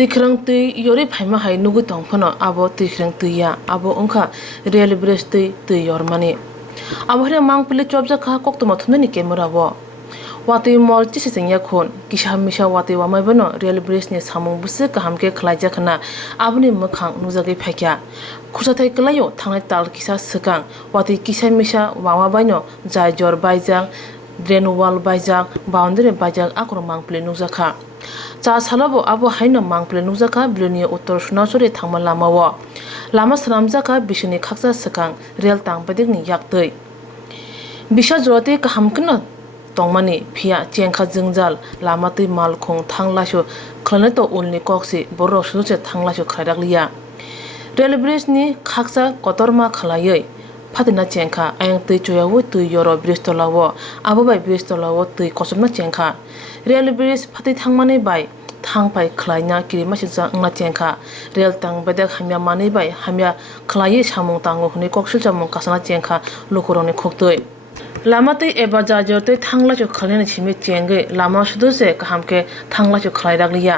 Tikrang tui yori phaima hai nugu tongphano abo tikrang tuiya abo ongkha rail bridge tui yormani abo hre mangpili chobja kha koktoma thumni kemura bo watui mol chisi sengya khon kisa misa watui wamai bano rail bridge ni samung busi kahamke khlaija khana aboni mokhang nujagi phaikya khusathai klayo thangnai tal kisa sekang watui kisa misa wama baino jai jor baijak drain wall baijak boundary baijak akro mangpili nujakha cha salabo abo haino mangpile nujaka bluni uttor sunasori thangma lamawo lama sramjaka bisini khaksa sekang rel tangpadik yaktoi bisa jorote kahamkno tongmani phia chengkha jingjal lamatui malkhong thanglasho khlanato ulni koksi borok suche thanglasho khairakliya rail bridge ni khaksa kotorma khalayoi fatina chengkha ayang tui choyawo tui yoro bridge tolawo abo bai bridge tolawo tui kosomna chengkha rail bridge fatai thangmani bai thangpai khlaina kirimasi jangna chengkha rail tang bedak hamya mani bai hamya khlai samung tango huni koksil chamung kasana chengkha lokoroni khoktoi lamatui eba jajortoi thangla cho khlena chime chenge lama suduse kahamke thangla cho khlai rakliya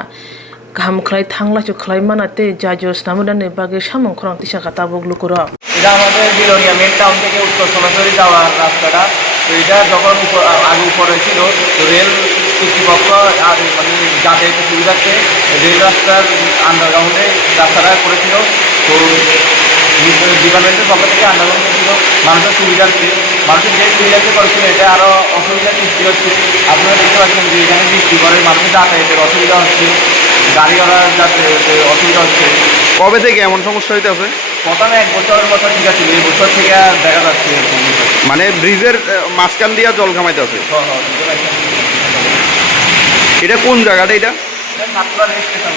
kaham khlai thangla cho khlai manate jajor snamudane bage samung khorang tisa kata boglukura এটা আমাদের Belonia main town থেকে উত্তর সোনাঝুরি যাওয়ার রাস্তাটা তো এটা যখন আগে উপরে ছিল তো রেল কর্তৃপক্ষ আর মানে যাতায়াতের সুবিধার্থে রেল রাস্তার আন্ডারগ্রাউন্ডে রাস্তাটা করেছিল তো ডিপার্টমেন্টের পক্ষ থেকে আন্ডারগ্রাউন্ড ছিল মানুষের সুবিধার্থে মানুষের যে সুবিধার্থে করেছিল এটা আরও অসুবিধার সৃষ্টি হচ্ছে আপনারা দেখতে পাচ্ছেন যে এখানে বৃষ্টি করে মানুষের যাতায়াতের অসুবিধা হচ্ছে গাড়ি ঘোড়ার যাতায়াতের অসুবিধা হচ্ছে। কবে থেকে এমন সমস্যা হইতেছে? প্রথমে 1 বছরের মতো ঠিক আছে, এই বছর থেকে দেখা যাচ্ছে মানে ব্রিজের মাঝখান দিয়া জল কামাইতে আছে। এটা কোন জায়গাটা? এটা নাটুরা রেল স্টেশন।